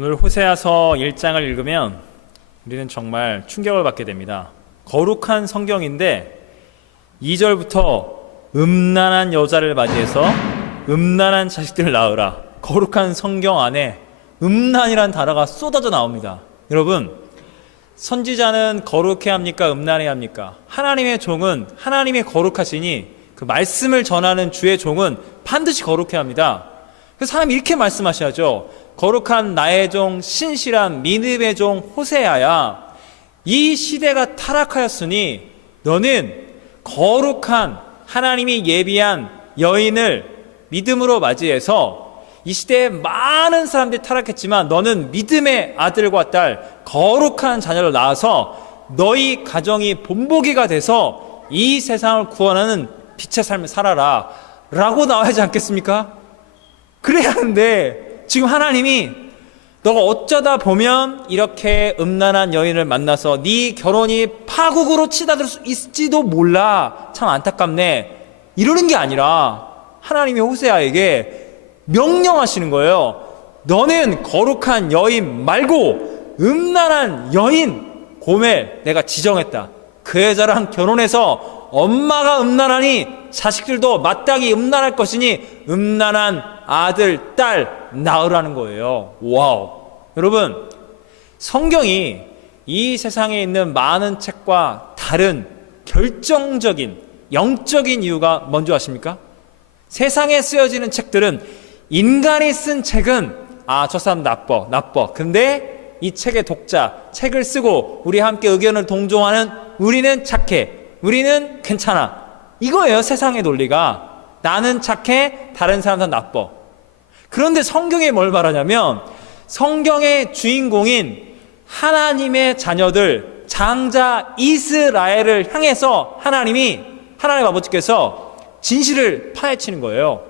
오늘 호세아서 1장을 읽으면 우리는 정말 충격을 받게 됩니다. 거룩한 성경인데 2절부터 음란한 여자를 맞이해서 음란한 자식들을 낳으라. 거룩한 성경 안에 음란이란 단어가 쏟아져 나옵니다. 여러분, 선지자는 거룩해야 합니까? 음란해야 합니까? 하나님의 종은 하나님의 거룩하시니 그 말씀을 전하는 주의 종은 반드시 거룩해야 합니다. 그래서 하나님이 이렇게 말씀하셔야죠. 거룩한 나의 종 신실한 믿음의 종 호세아야, 이 시대가 타락하였으니 너는 거룩한 하나님이 예비한 여인을 믿음으로 맞이해서 이 시대에 많은 사람들이 타락했지만 너는 믿음의 아들과 딸 거룩한 자녀를 낳아서 너희 가정이 본보기가 돼서 이 세상을 구원하는 빛의 삶을 살아라 라고 나와야지 않겠습니까? 그래야 하는데 지금 하나님이 너가 어쩌다 보면 이렇게 음란한 여인을 만나서 네 결혼이 파국으로 치닫을 수 있을지도 몰라, 참 안타깝네, 이러는 게 아니라 하나님이 호세아에게 명령하시는 거예요. 너는 거룩한 여인 말고 음란한 여인 고멜 내가 지정했다. 그 여자랑 결혼해서 엄마가 음란하니 자식들도 마땅히 음란할 것이니 음란한 아들, 딸 낳으라는 거예요. 와우. 여러분, 성경이 이 세상에 있는 많은 책과 다른 결정적인 영적인 이유가 뭔지 아십니까? 세상에 쓰여지는 책들은 인간이 쓴 책은 저 사람 나빠. 근데 이 책의 독자, 책을 쓰고 우리 함께 의견을 동조하는 우리는 착해, 우리는 괜찮아, 이거예요. 세상의 논리가. 나는 착해, 다른 사람은 나빠. 그런데 성경에 뭘 말하냐면 성경의 주인공인 하나님의 자녀들, 장자 이스라엘을 향해서 하나님 아버지께서 진실을 파헤치는 거예요.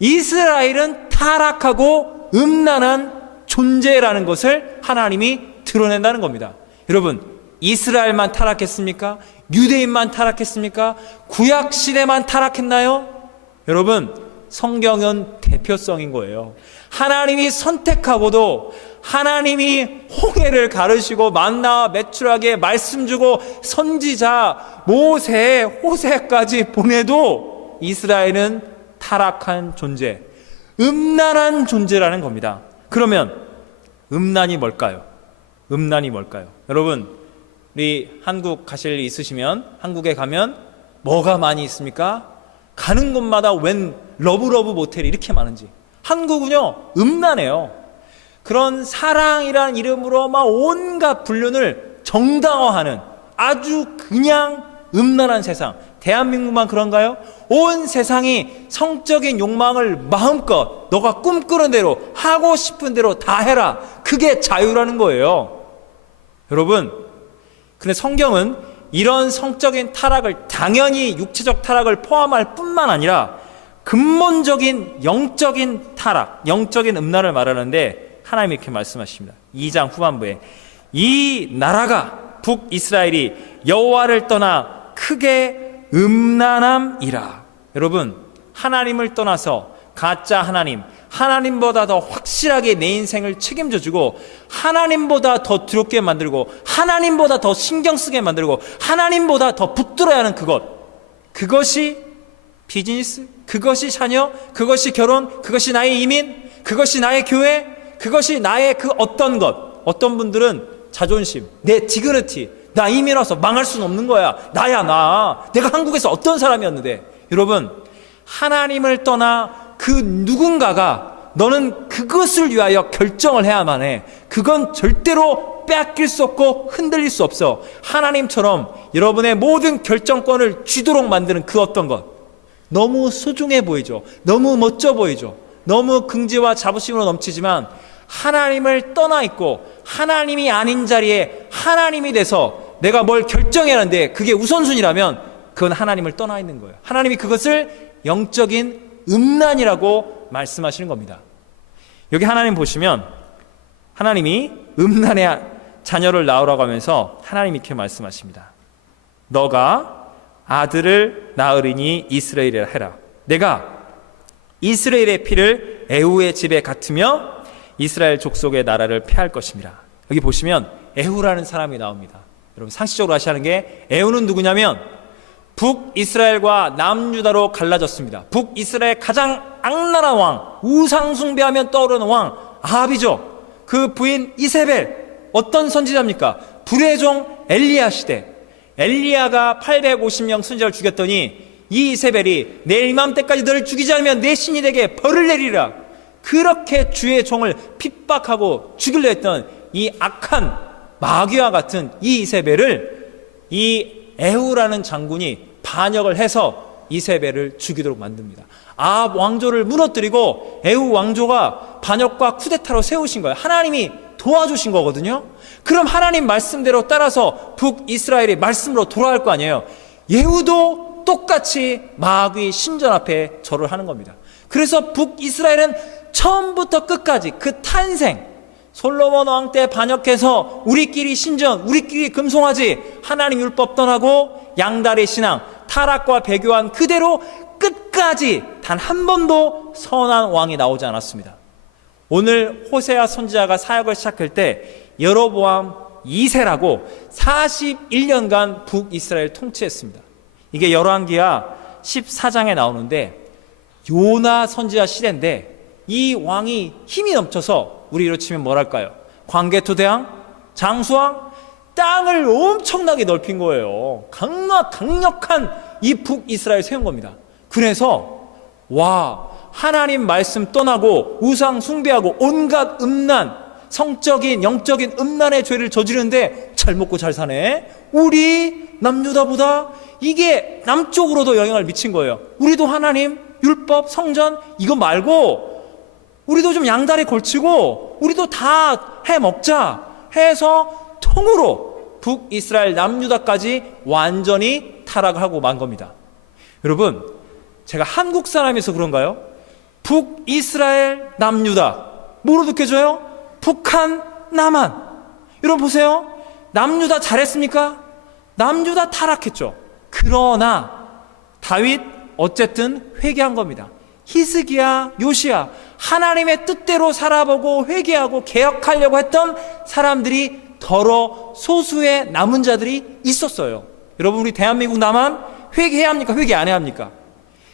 이스라엘은 타락하고 음란한 존재라는 것을 하나님이 드러낸다는 겁니다. 여러분, 이스라엘만 타락했습니까? 유대인만 타락했습니까? 구약시대만 타락했나요? 여러분, 성경은 대표성인 거예요. 하나님이 선택하고도 하나님이 홍해를 가르시고 만나와 메추라기에 말씀 주고 선지자 모세, 호세까지 보내도 이스라엘은 타락한 존재, 음란한 존재라는 겁니다. 그러면 음란이 뭘까요? 음란이 뭘까요? 여러분, 우리 한국 가실 일 있으시면 한국에 가면 뭐가 많이 있습니까? 가는 곳마다 웬 러브러브 모텔이 이렇게 많은지. 한국은요, 음란해요. 그런 사랑이라는 이름으로 막 온갖 불륜을 정당화하는 아주 그냥 음란한 세상. 대한민국만 그런가요? 온 세상이 성적인 욕망을 마음껏 너가 꿈꾸는 대로 하고 싶은 대로 다 해라. 그게 자유라는 거예요. 여러분, 근데 성경은 이런 성적인 타락을, 당연히 육체적 타락을 포함할 뿐만 아니라 근본적인 영적인 타락, 영적인 음란을 말하는데 하나님이 이렇게 말씀하십니다. 2장 후반부에 이 나라가 북이스라엘이 여호와를 떠나 크게 음란함이라. 여러분, 하나님을 떠나서 가짜 하나님보다 더 확실하게 내 인생을 책임져주고 하나님보다 더 두렵게 만들고 하나님보다 더 신경 쓰게 만들고 하나님보다 더 붙들어야 하는 그것이 비즈니스, 그것이 자녀, 그것이 결혼, 그것이 나의 이민, 그것이 나의 교회, 그것이 나의 그 어떤 것. 어떤 분들은 자존심, 내 디그니티, 나 이민 와서 망할 수는 없는 거야, 나 내가 한국에서 어떤 사람이었는데. 여러분, 하나님을 떠나 그 누군가가 너는 그것을 위하여 결정을 해야만 해. 그건 절대로 빼앗길 수 없고 흔들릴 수 없어. 하나님처럼 여러분의 모든 결정권을 쥐도록 만드는 그 어떤 것, 너무 소중해 보이죠. 너무 멋져 보이죠. 너무 긍지와 자부심으로 넘치지만 하나님을 떠나 있고 하나님이 아닌 자리에 하나님이 돼서 내가 뭘 결정해야 하는데 그게 우선순위라면 그건 하나님을 떠나 있는 거예요. 하나님이 그것을 영적인 음란이라고 말씀하시는 겁니다. 여기 하나님 보시면 하나님이 음란의 자녀를 낳으라고 하면서 하나님이 이렇게 말씀하십니다. 너가 아들을 낳으리니 이스라엘이라 해라. 내가 이스라엘의 피를 에후의 집에 같으며 이스라엘 족속의 나라를 폐할 것입니다. 여기 보시면 에후라는 사람이 나옵니다. 여러분 상식적으로 아시는 게 에후는 누구냐면 북이스라엘과 남유다로 갈라졌습니다. 북이스라엘 가장 악랄한 왕, 우상숭배하면 떠오르는 왕 아합이죠. 그 부인 이세벨, 어떤 선지자입니까? 불의 종 엘리야 시대, 엘리야가 850명 선지자를 죽였더니 이 이세벨이 내일 이맘때까지 너를 죽이지 않으면 내 신이 내게 벌을 내리라, 그렇게 주의 종을 핍박하고 죽이려 했던 이 악한 마귀와 같은 이 이세벨을 이 에후라는 장군이 반역을 해서 이세벨을 죽이도록 만듭니다. 아합 왕조를 무너뜨리고 에후 왕조가 반역과 쿠데타로 세우신 거예요. 하나님이 도와주신 거거든요. 그럼 하나님 말씀대로 따라서 북이스라엘이 말씀으로 돌아갈 거 아니에요. 예후도 똑같이 마귀 신전 앞에 절을 하는 겁니다. 그래서 북이스라엘은 처음부터 끝까지 그 탄생, 솔로몬 왕 때 반역해서 우리끼리 신전, 우리끼리 금송아지, 하나님 율법 떠나고 양다리 신앙, 타락과 배교한 그대로 끝까지 단 한 번도 선한 왕이 나오지 않았습니다. 오늘 호세아 선지자가 사역을 시작할 때 여로보암 2세라고 41년간 북이스라엘 통치했습니다. 이게 열왕기하 14장에 나오는데 요나 선지자 시대인데 이 왕이 힘이 넘쳐서 우리로 치면 뭐랄까요? 광개토대왕, 장수왕, 땅을 엄청나게 넓힌 거예요. 강력한 이 북이스라엘 세운 겁니다. 그래서 하나님 말씀 떠나고 우상 숭배하고 온갖 음란, 성적인 영적인 음란의 죄를 저지르는데 잘 먹고 잘 사네. 우리 남유다보다 이게 남쪽으로도 영향을 미친 거예요. 우리도 하나님 율법 성전 이거 말고 우리도 좀 양다리 걸치고 우리도 다 해 먹자 해서 통으로 북이스라엘 남유다까지 완전히 타락을 하고 만 겁니다. 여러분, 제가 한국 사람이서 그런가요? 북이스라엘 남유다 뭐로 느껴져요? 북한 남한. 여러분 보세요. 남유다 잘했습니까? 남유다 타락했죠. 그러나 다윗 어쨌든 회개한 겁니다. 히스기야, 요시야, 하나님의 뜻대로 살아보고 회개하고 개혁하려고 했던 사람들이 더러 소수의 남은 자들이 있었어요. 여러분, 우리 대한민국 남한 회개해야 합니까? 회개 안 해야 합니까?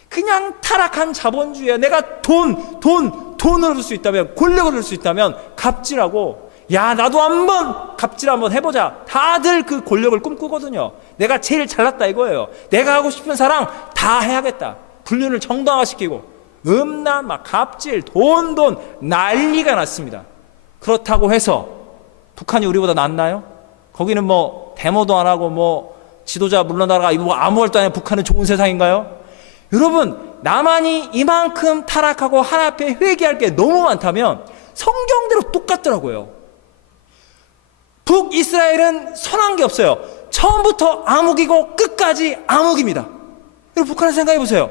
그냥 타락한 자본주의야. 내가 돈을 얻을 수 있다면, 권력을 얻을 수 있다면 갑질하고, 야 나도 한번 갑질 한번 해보자. 다들 그 권력을 꿈꾸거든요. 내가 제일 잘났다 이거예요. 내가 하고 싶은 사랑 다 해야겠다. 불륜을 정당화시키고 음란, 막 갑질, 돈 난리가 났습니다. 그렇다고 해서 북한이 우리보다 낫나요? 거기는 뭐 데모도 안 하고 뭐 지도자 물러나라 뭐 아무 말도 안 해. 북한은 좋은 세상인가요? 여러분, 남한이 이만큼 타락하고 하나님 앞에 회개할 게 너무 많다면 성경대로 똑같더라고요. 북이스라엘은 선한 게 없어요. 처음부터 암흑이고 끝까지 암흑입니다. 여러분, 북한을 생각해 보세요.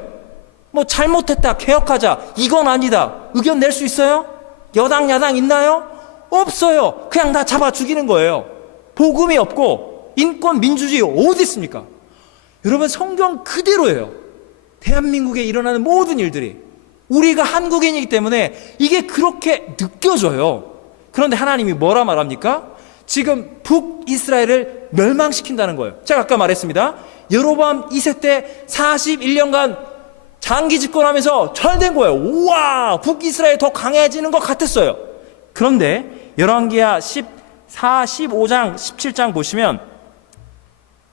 뭐 잘못했다, 개혁하자, 이건 아니다, 의견 낼 수 있어요? 여당 야당 있나요? 없어요. 그냥 다 잡아 죽이는 거예요. 복음이 없고 인권 민주주의 어디 있습니까? 여러분, 성경 그대로예요. 대한민국에 일어나는 모든 일들이 우리가 한국인이기 때문에 이게 그렇게 느껴져요. 그런데 하나님이 뭐라 말합니까? 지금 북이스라엘을 멸망시킨다는 거예요. 제가 아까 말했습니다. 여로보암 2세 때 41년간 장기 집권하면서 잘 된 거예요. 우와, 북이스라엘이 더 강해지는 것 같았어요. 그런데 열왕기하 14, 15장, 17장 보시면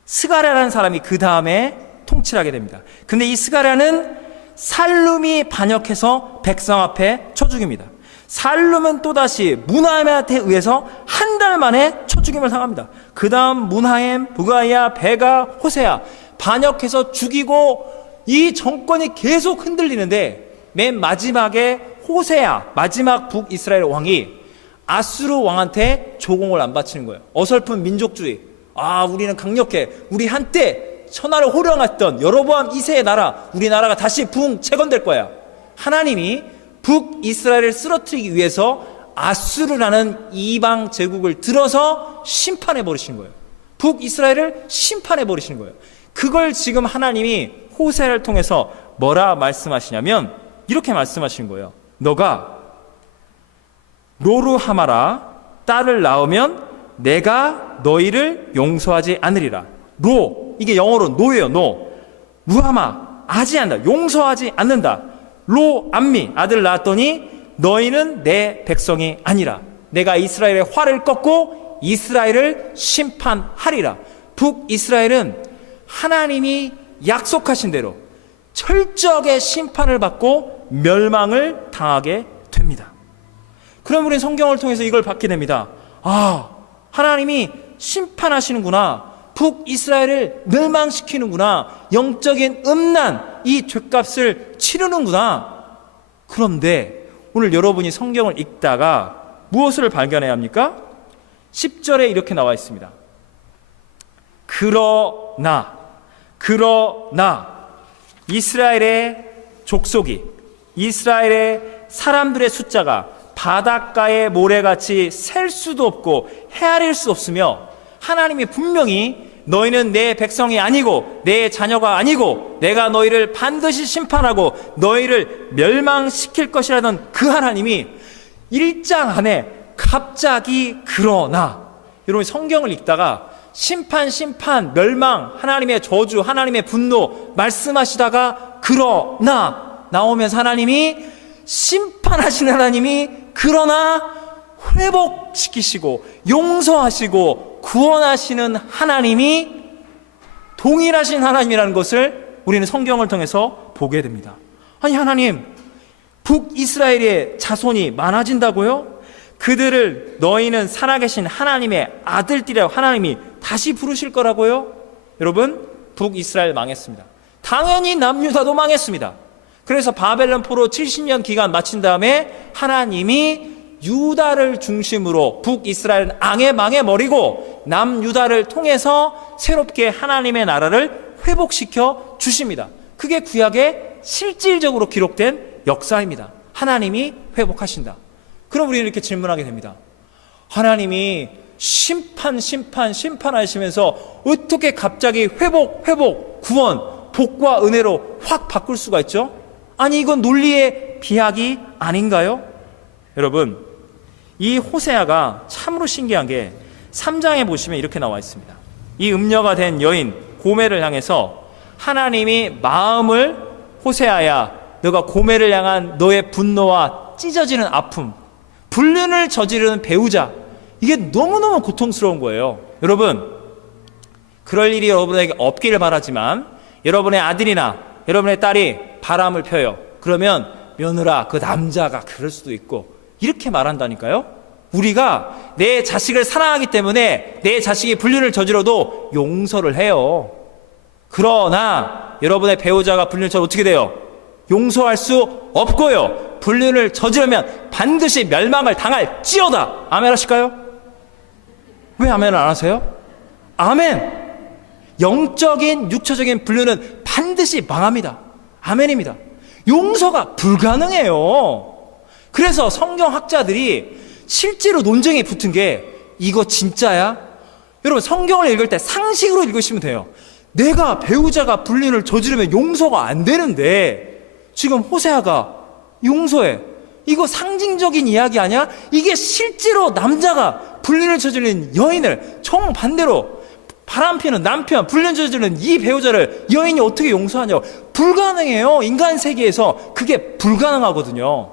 스가랴라는 사람이 그 다음에 통치를 하게 됩니다. 근데 이 스가랴는 살룸이 반역해서 백성 앞에 쳐 죽입니다. 살룸은 또다시 문하엠한테 의해서 한 달 만에 쳐 죽임을 당합니다. 그 다음 문하엠, 부가야, 베가, 호세야 반역해서 죽이고 이 정권이 계속 흔들리는데 맨 마지막에 호세야, 마지막 북이스라엘 왕이 아수르 왕한테 조공을 안 바치는 거예요. 어설픈 민족주의. 우리는 강력해. 우리 한때 천하를 호령했던 여로보암 2세의 나라, 우리나라가 다시 붕 재건될 거야. 하나님이 북이스라엘을 쓰러뜨리기 위해서 아수르라는 이방 제국을 들어서 심판해 버리신 거예요. 북이스라엘을 심판해 버리신 거예요. 그걸 지금 하나님이 호세아를 통해서 뭐라 말씀하시냐면 이렇게 말씀하신 거예요. 너가 로루하마라. 딸을 낳으면 내가 너희를 용서하지 않으리라. 로, 이게 영어로 노예요. 노. 루하마, 아지한다. 용서하지 않는다. 로 암미, 아들 낳았더니 너희는 내 백성이 아니라. 내가 이스라엘의 화를 꺾고 이스라엘을 심판하리라. 북이스라엘은 하나님이 약속하신 대로 철저하게 심판을 받고 멸망을 당하게 됩니다. 그럼 우리는 성경을 통해서 이걸 받게 됩니다. 아, 하나님이 심판하시는구나. 북이스라엘을 멸망시키는구나. 영적인 음란, 이 죗값을 치르는구나. 그런데 오늘 여러분이 성경을 읽다가 무엇을 발견해야 합니까? 10절에 이렇게 나와 있습니다. 그러나 이스라엘의 족속이, 이스라엘의 사람들의 숫자가 바닷가의 모래같이 셀 수도 없고 헤아릴 수 없으며, 하나님이 분명히 너희는 내 백성이 아니고 내 자녀가 아니고 내가 너희를 반드시 심판하고 너희를 멸망시킬 것이라던 그 하나님이 1장 안에 갑자기 그러나, 여러분 성경을 읽다가 심판, 멸망, 하나님의 저주, 하나님의 분노 말씀하시다가 그러나 나오면서 하나님이, 심판하시는 하나님이 그러나 회복시키시고 용서하시고 구원하시는 하나님이 동일하신 하나님이라는 것을 우리는 성경을 통해서 보게 됩니다. 아니, 하나님, 북이스라엘의 자손이 많아진다고요? 그들을 너희는 살아계신 하나님의 아들들이라고 하나님이 다시 부르실 거라고요? 여러분, 북이스라엘 망했습니다. 당연히 남유다도 망했습니다. 그래서 바벨론 포로 70년 기간 마친 다음에 하나님이 유다를 중심으로 북이스라엘은 망해버리고 남유다를 통해서 새롭게 하나님의 나라를 회복시켜 주십니다. 그게 구약에 실질적으로 기록된 역사입니다. 하나님이 회복하신다. 그럼 우리는 이렇게 질문하게 됩니다. 하나님이 심판하시면서 어떻게 갑자기 회복, 구원, 복과 은혜로 확 바꿀 수가 있죠? 아니, 이건 논리의 비약이 아닌가요? 여러분, 이 호세아가 참으로 신기한 게 3장에 보시면 이렇게 나와 있습니다. 이 음녀가 된 여인 고멜을 향해서 하나님이 마음을, 호세아야, 너가 고멜을 향한 너의 분노와 찢어지는 아픔, 불륜을 저지르는 배우자, 이게 너무너무 고통스러운 거예요. 여러분, 그럴 일이 여러분에게 없기를 바라지만 여러분의 아들이나 여러분의 딸이 바람을 펴요. 그러면 며느라, 그 남자가 그럴 수도 있고, 이렇게 말한다니까요. 우리가 내 자식을 사랑하기 때문에 내 자식이 불륜을 저질러도 용서를 해요. 그러나 여러분의 배우자가 불륜을 저지르면 어떻게 돼요? 용서할 수 없고요. 불륜을 저지르면 반드시 멸망을 당할지어다. 아멘 하실까요? 왜 아멘을 안 하세요? 아멘. 영적인 육체적인 불륜은 반드시 망합니다. 아멘입니다. 용서가 불가능해요. 그래서 성경학자들이 실제로 논쟁이 붙은 게, 이거 진짜야? 여러분, 성경을 읽을 때 상식으로 읽으시면 돼요. 내가 배우자가 불륜을 저지르면 용서가 안 되는데 지금 호세아가 용서해. 이거 상징적인 이야기 아니야? 이게 실제로 남자가 불륜을 저지르는 여인을 정반대로 바람피는 남편, 불륜 저지르는 이 배우자를 여인이 어떻게 용서하냐고. 불가능해요. 인간 세계에서 그게 불가능하거든요.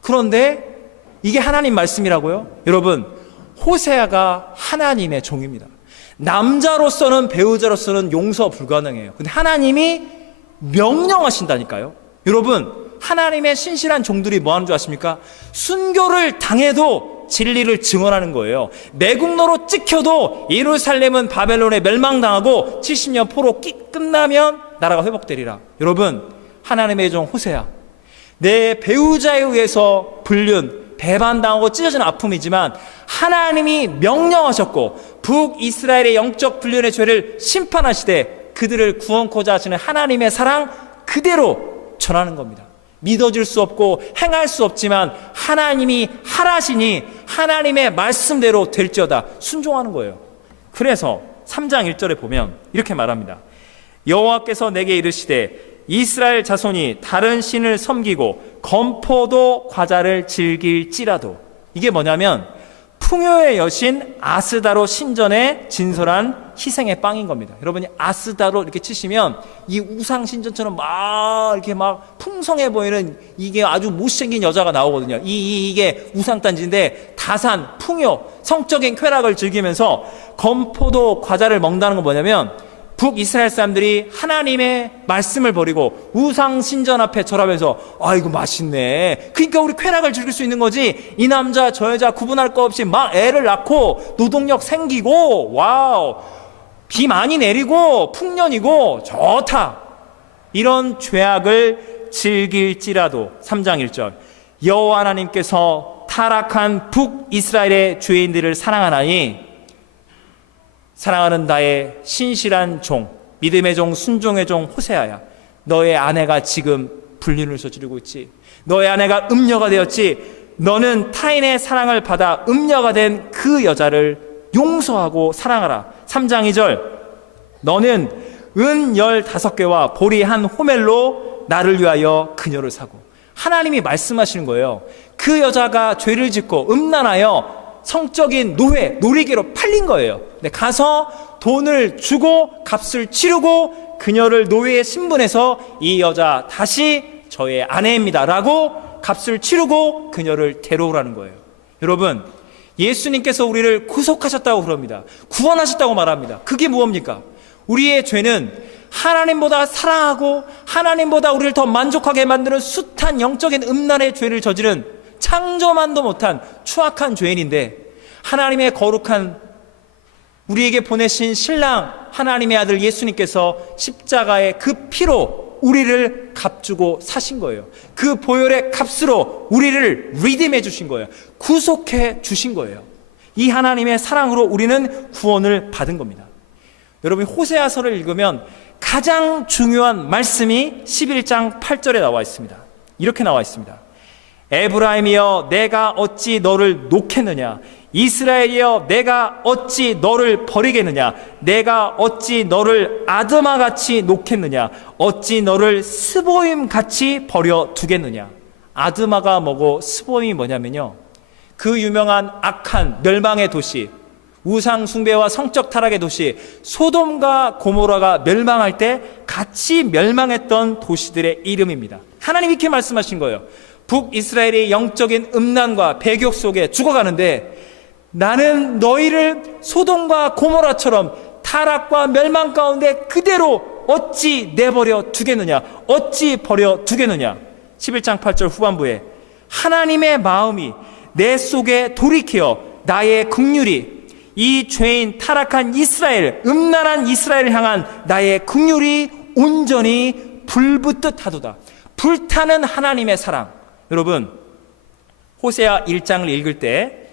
그런데 이게 하나님 말씀이라고요? 여러분, 호세아가 하나님의 종입니다. 남자로서는, 배우자로서는 용서 불가능해요. 근데 하나님이 명령하신다니까요. 여러분, 하나님의 신실한 종들이 뭐 하는 줄 아십니까? 순교를 당해도 진리를 증언하는 거예요. 매국노로 찍혀도 예루살렘은 바벨론에 멸망당하고 70년 포로 끝나면 나라가 회복되리라. 여러분, 하나님의 종 호세아, 내 배우자에 의해서 불륜, 배반당하고 찢어지는 아픔이지만 하나님이 명령하셨고 북이스라엘의 영적 불륜의 죄를 심판하시되 그들을 구원코자 하시는 하나님의 사랑 그대로 전하는 겁니다. 믿어질 수 없고 행할 수 없지만 하나님이 하라시니 하나님의 말씀대로 될지어다 순종하는 거예요. 그래서 3장 1절에 보면 이렇게 말합니다. 여호와께서 내게 이르시되 이스라엘 자손이 다른 신을 섬기고 건포도 과자를 즐길지라도, 이게 뭐냐면 풍요의 여신 아스다로 신전의 진솔한 희생의 빵인 겁니다. 여러분이 아스다로 이렇게 치시면 이 우상 신전처럼 막 이렇게 막 풍성해 보이는 이게 아주 못생긴 여자가 나오거든요. 이게 우상단지인데 다산, 풍요, 성적인 쾌락을 즐기면서 건포도 과자를 먹는다는 건 뭐냐면 북이스라엘 사람들이 하나님의 말씀을 버리고 우상 신전 앞에 절하면서 아 이거 맛있네, 그러니까 우리 쾌락을 즐길 수 있는 거지, 이 남자 저 여자 구분할 거 없이 막 애를 낳고 노동력 생기고 와우 비 많이 내리고 풍년이고 좋다, 이런 죄악을 즐길지라도 3장 1절 여호와 하나님께서 타락한 북이스라엘의 죄인들을 사랑하나니 사랑하는 나의 신실한 종, 믿음의 종, 순종의 종 호세아야, 너의 아내가 지금 불륜을 저지르고 있지. 너의 아내가 음녀가 되었지. 너는 타인의 사랑을 받아 음녀가 된 그 여자를 용서하고 사랑하라. 3장 2절 너는 은 15개와 보리 한 호멜로 나를 위하여 그녀를 사고. 하나님이 말씀하시는 거예요. 그 여자가 죄를 짓고 음란하여 성적인 노예, 놀이개로 팔린 거예요. 근데 가서 돈을 주고 값을 치르고 그녀를 노예의 신분에서 이 여자 다시 저의 아내입니다 라고 값을 치르고 그녀를 데려오라는 거예요. 여러분, 예수님께서 우리를 구속하셨다고 그럽니다. 구원하셨다고 말합니다. 그게 무엇입니까? 우리의 죄는 하나님보다 사랑하고 하나님보다 우리를 더 만족하게 만드는 숱한 영적인 음란의 죄를 저지른 창조만도 못한 추악한 죄인인데, 하나님의 거룩한 우리에게 보내신 신랑 하나님의 아들 예수님께서 십자가의 그 피로 우리를 값주고 사신 거예요. 그 보혈의 값으로 우리를 리딤해 주신 거예요. 구속해 주신 거예요. 이 하나님의 사랑으로 우리는 구원을 받은 겁니다. 여러분이 호세아서를 읽으면 가장 중요한 말씀이 11장 8절에 나와 있습니다. 이렇게 나와 있습니다. 에브라임이여 내가 어찌 너를 놓겠느냐, 이스라엘이여 내가 어찌 너를 버리겠느냐, 내가 어찌 너를 아드마같이 놓겠느냐, 어찌 너를 스보임같이 버려두겠느냐. 아드마가 뭐고 스보임이 뭐냐면요, 그 유명한 악한 멸망의 도시, 우상 숭배와 성적 타락의 도시 소돔과 고모라가 멸망할 때 같이 멸망했던 도시들의 이름입니다. 하나님이 이렇게 말씀하신 거예요. 북이스라엘이 영적인 음란과 배교 속에 죽어가는데 나는 너희를 소돔과 고모라처럼 타락과 멸망 가운데 그대로 어찌 내버려 두겠느냐, 어찌 버려 두겠느냐. 11장 8절 후반부에 하나님의 마음이 내 속에 돌이켜 나의 긍휼이 이 죄인 타락한 이스라엘, 음란한 이스라엘을 향한 나의 긍휼이 온전히 불붙듯 하도다. 불타는 하나님의 사랑. 여러분, 호세아 1장을 읽을 때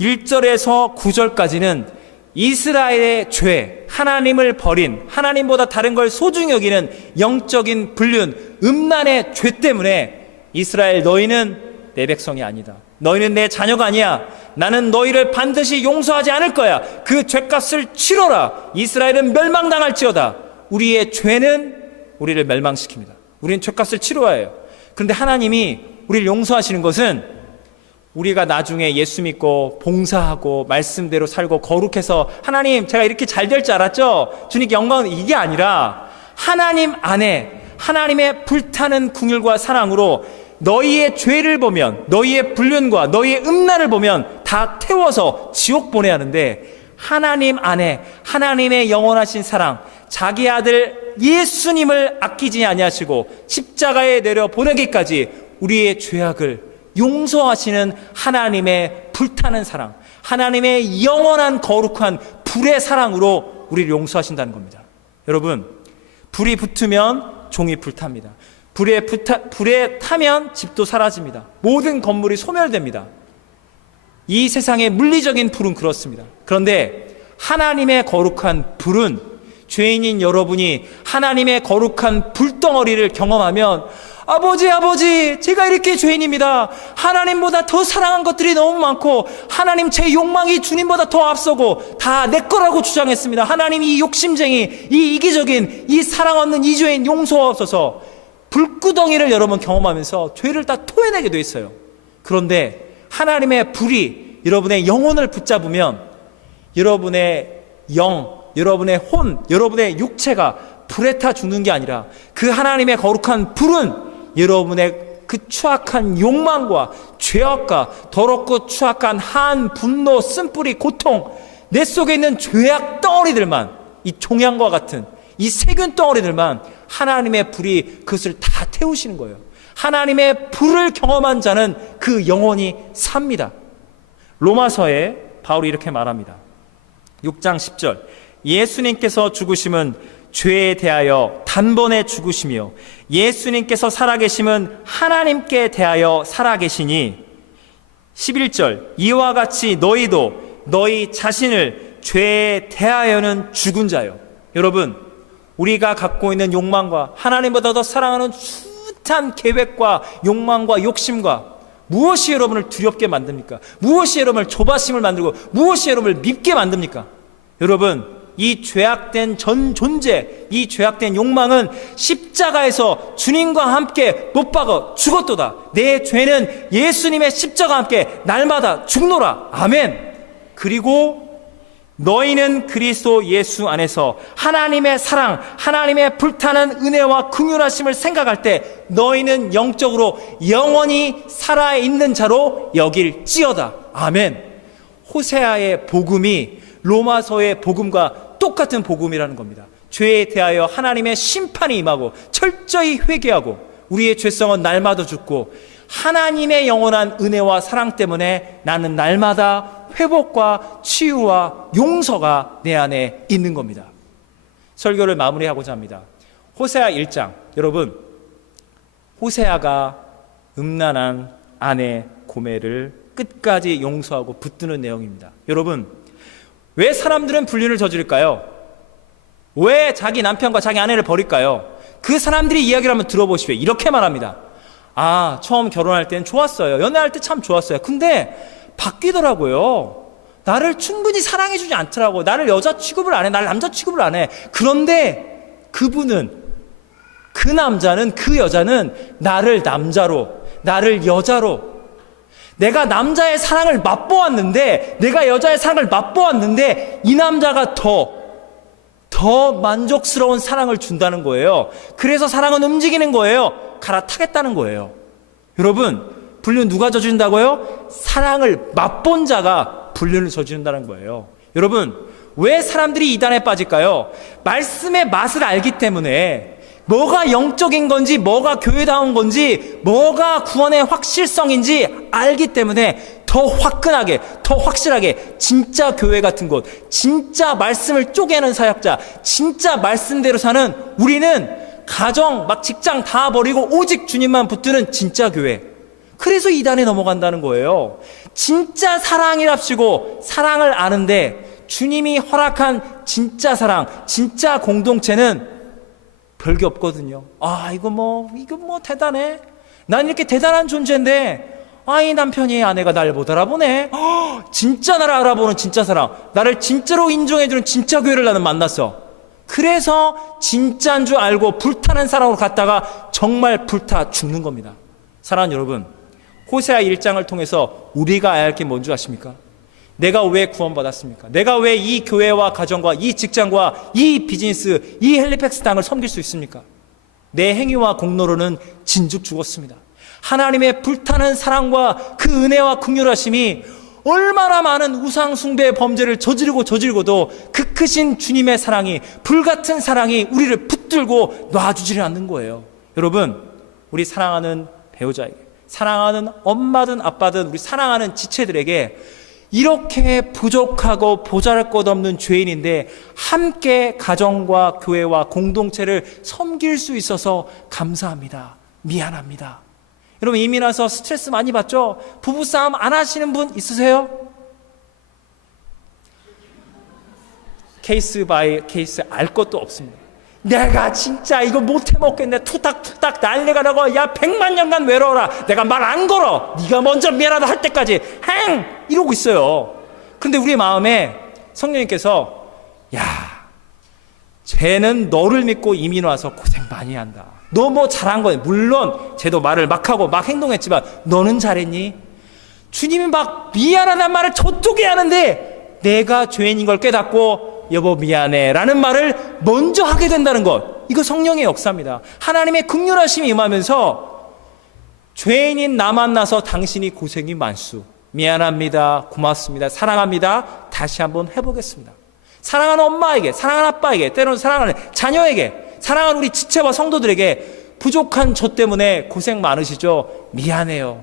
1절에서 9절까지는 이스라엘의 죄, 하나님을 버린, 하나님보다 다른 걸 소중히 여기는 영적인 불륜, 음란의 죄 때문에 이스라엘 너희는 내 백성이 아니다, 너희는 내 자녀가 아니야, 나는 너희를 반드시 용서하지 않을 거야, 그 죄값을 치러라, 이스라엘은 멸망당할지어다. 우리의 죄는 우리를 멸망시킵니다. 우리는 죄값을 치러야 해요. 그런데 하나님이 우리를 용서하시는 것은 우리가 나중에 예수 믿고 봉사하고 말씀대로 살고 거룩해서 하나님 제가 이렇게 잘 될 줄 알았죠, 주님께 영광, 이게 아니라 하나님 안에 하나님의 불타는 긍휼과 사랑으로 너희의 죄를 보면, 너희의 불륜과 너희의 음란을 보면 다 태워서 지옥 보내야 하는데, 하나님 안에 하나님의 영원하신 사랑, 자기 아들 예수님을 아끼지 아니하시고 십자가에 내려 보내기까지 우리의 죄악을 용서하시는 하나님의 불타는 사랑, 하나님의 영원한 거룩한 불의 사랑으로 우리를 용서하신다는 겁니다. 여러분, 불이 붙으면 종이 불탑니다. 불에 타면 집도 사라집니다. 모든 건물이 소멸됩니다. 이 세상의 물리적인 불은 그렇습니다. 그런데 하나님의 거룩한 불은, 죄인인 여러분이 하나님의 거룩한 불덩어리를 경험하면 아버지 제가 이렇게 죄인입니다. 하나님보다 더 사랑한 것들이 너무 많고 하나님 제 욕망이 주님보다 더 앞서고 다 내 거라고 주장했습니다. 하나님 이 욕심쟁이, 이 이기적인, 이 사랑 없는 이 죄인 용서하옵소서. 불구덩이를 여러 번 경험하면서 죄를 다 토해내게 돼 있어요. 그런데 하나님의 불이 여러분의 영혼을 붙잡으면 여러분의 영, 여러분의 혼, 여러분의 육체가 불에 타 죽는 게 아니라 그 하나님의 거룩한 불은 여러분의 그 추악한 욕망과 죄악과 더럽고 추악한 한, 분노, 쓴뿌리, 고통, 내 속에 있는 죄악 덩어리들만, 이 종양과 같은 이 세균 덩어리들만 하나님의 불이 그것을 다 태우시는 거예요. 하나님의 불을 경험한 자는 그 영혼이 삽니다. 로마서에 바울이 이렇게 말합니다. 6장 10절, 예수님께서 죽으심은 죄에 대하여 단번에 죽으시며 예수님께서 살아계심은 하나님께 대하여 살아계시니 11절, 이와 같이 너희도 너희 자신을 죄에 대하여는 죽은 자요. 여러분, 우리가 갖고 있는 욕망과 하나님보다 더 사랑하는 숱한 계획과 욕망과 욕심과 무엇이 여러분을 두렵게 만듭니까? 무엇이 여러분을 조바심을 만들고 무엇이 여러분을 밉게 만듭니까? 여러분, 이 죄악된 전 존재, 이 죄악된 욕망은 십자가에서 주님과 함께 못 박아 죽었도다. 내 죄는 예수님의 십자가와 함께 날마다 죽노라. 아멘. 그리고 너희는 그리스도 예수 안에서 하나님의 사랑, 하나님의 불타는 은혜와 긍휼하심을 생각할 때 너희는 영적으로 영원히 살아있는 자로 여길지어다. 아멘. 호세아의 복음이 로마서의 복음과 똑같은 복음이라는 겁니다. 죄에 대하여 하나님의 심판이 임하고 철저히 회개하고 우리의 죄성은 날마다 죽고 하나님의 영원한 은혜와 사랑 때문에 나는 날마다 회복과 치유와 용서가 내 안에 있는 겁니다. 설교를 마무리하고자 합니다. 호세아 1장, 여러분, 호세아가 음란한 아내 고멜을 끝까지 용서하고 붙드는 내용입니다. 여러분, 왜 사람들은 불륜을 저지를까요? 왜 자기 남편과 자기 아내를 버릴까요? 그 사람들이 이야기를 한번 들어보십시오. 이렇게 말합니다. 아, 처음 결혼할 때는 좋았어요. 연애할 때 참 좋았어요. 근데 바뀌더라고요. 나를 충분히 사랑해주지 않더라고. 나를 여자 취급을 안 해. 나를 남자 취급을 안 해. 그런데 그분은, 그 남자는, 그 여자는 나를 남자로, 나를 여자로, 내가 남자의 사랑을 맛보았는데, 내가 여자의 사랑을 맛보았는데 이 남자가 더 만족스러운 사랑을 준다는 거예요. 그래서 사랑은 움직이는 거예요. 갈아타겠다는 거예요. 여러분, 불륜 누가 저지른다고요? 사랑을 맛본 자가 불륜을 저지른다는 거예요. 여러분, 왜 사람들이 이단에 빠질까요? 말씀의 맛을 알기 때문에, 뭐가 영적인 건지, 뭐가 교회다운 건지, 뭐가 구원의 확실성인지 알기 때문에 더 화끈하게, 더 확실하게 진짜 교회 같은 곳, 진짜 말씀을 쪼개는 사역자, 진짜 말씀대로 사는, 우리는 가정, 막 직장 다 버리고 오직 주님만 붙드는 진짜 교회. 그래서 이단에 넘어간다는 거예요. 진짜 사랑이랍시고 사랑을 아는데 주님이 허락한 진짜 사랑, 진짜 공동체는 별게 없거든요. 아, 이거 뭐 대단해. 난 이렇게 대단한 존재인데, 아, 이 남편이 아내가 날 못 알아보네. 진짜 나를 알아보는 진짜 사랑, 나를 진짜로 인정해주는 진짜 교회를 나는 만났어. 그래서 진짜인 줄 알고 불타는 사랑으로 갔다가 정말 불타 죽는 겁니다. 사랑하는 여러분, 호세아 1장을 통해서 우리가 알아야 할 게 뭔지 아십니까? 내가 왜 구원받았습니까? 내가 왜 이 교회와 가정과 이 직장과 이 비즈니스, 이 헬리팩스 당을 섬길 수 있습니까? 내 행위와 공로로는 진즉 죽었습니다. 하나님의 불타는 사랑과 그 은혜와 긍휼하심이 얼마나 많은 우상 숭배의 범죄를 저지르고도 그 크신 주님의 사랑이, 불같은 사랑이 우리를 붙들고 놔주지를 않는 거예요. 여러분, 우리 사랑하는 배우자에게, 사랑하는 엄마든 아빠든 우리 사랑하는 지체들에게 이렇게 부족하고 보잘것없는 죄인인데 함께 가정과 교회와 공동체를 섬길 수 있어서 감사합니다. 미안합니다. 여러분, 이민 와서 스트레스 많이 받죠? 부부싸움 안 하시는 분 있으세요? 케이스 바이 케이스 알 것도 없습니다. 내가 진짜 이거 못해 먹겠네. 투닥투닥 난리가 나고, 야 100만 년간 외로워라. 내가 말 안 걸어. 네가 먼저 미안하다 할 때까지 이러고 있어요. 근데 우리 마음에 성령님께서, 야, 쟤는 너를 믿고 이민 와서 고생 많이 한다. 너 뭐 잘한 거야. 물론 쟤도 말을 막 하고 막 행동했지만 너는 잘했니? 주님이 막 미안하다는 말을 저쪽에 하는데 내가 죄인인 걸 깨닫고 여보 미안해 라는 말을 먼저 하게 된다는 것, 이거 성령의 역사입니다. 하나님의 긍휼하심이 임하면서 죄인인 나 만나서 당신이 고생이 많수, 미안합니다, 고맙습니다, 사랑합니다, 다시 한번 해보겠습니다. 사랑하는 엄마에게, 사랑하는 아빠에게, 때로는 사랑하는 자녀에게, 사랑하는 우리 지체와 성도들에게 부족한 저 때문에 고생 많으시죠? 미안해요,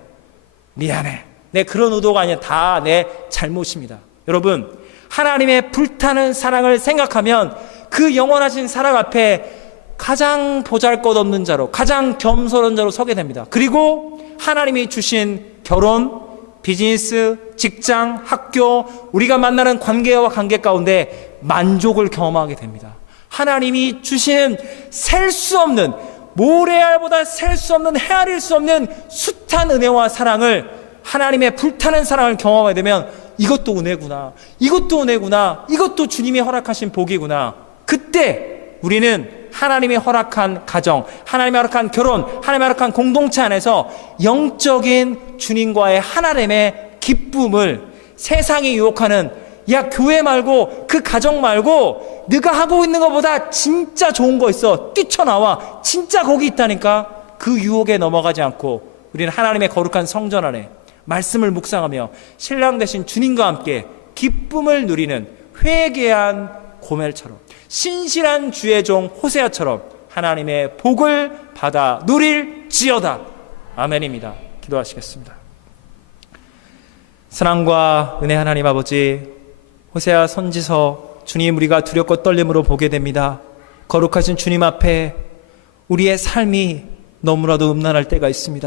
미안해, 내 그런 의도가 아니라 다 내 잘못입니다. 여러분, 하나님의 불타는 사랑을 생각하면 그 영원하신 사랑 앞에 가장 보잘것없는 자로, 가장 겸손한 자로 서게 됩니다. 그리고 하나님이 주신 결혼, 비즈니스, 직장, 학교, 우리가 만나는 관계와 관계 가운데 만족을 경험하게 됩니다. 하나님이 주시는 셀 수 없는, 모래알보다 셀 수 없는, 헤아릴 수 없는 숱한 은혜와 사랑을, 하나님의 불타는 사랑을 경험하게 되면 이것도 은혜구나, 이것도 은혜구나, 이것도 주님이 허락하신 복이구나. 그때 우리는 하나님이 허락한 가정, 하나님이 허락한 결혼, 하나님이 허락한 공동체 안에서 영적인 주님과의 하나됨의 기쁨을, 세상이 유혹하는 야 교회 말고 그 가정 말고 네가 하고 있는 것보다 진짜 좋은 거 있어, 뛰쳐나와, 진짜 거기 있다니까, 그 유혹에 넘어가지 않고 우리는 하나님의 거룩한 성전 안에 말씀을 묵상하며 신랑 되신 주님과 함께 기쁨을 누리는 회개한 고멜처럼, 신실한 주의 종 호세아처럼 하나님의 복을 받아 누릴지어다. 아멘입니다. 기도하시겠습니다. 사랑과 은혜 하나님 아버지, 호세아 선지서 주님 우리가 두렵고 떨림으로 보게 됩니다. 거룩하신 주님 앞에 우리의 삶이 너무나도 음란할 때가 있습니다.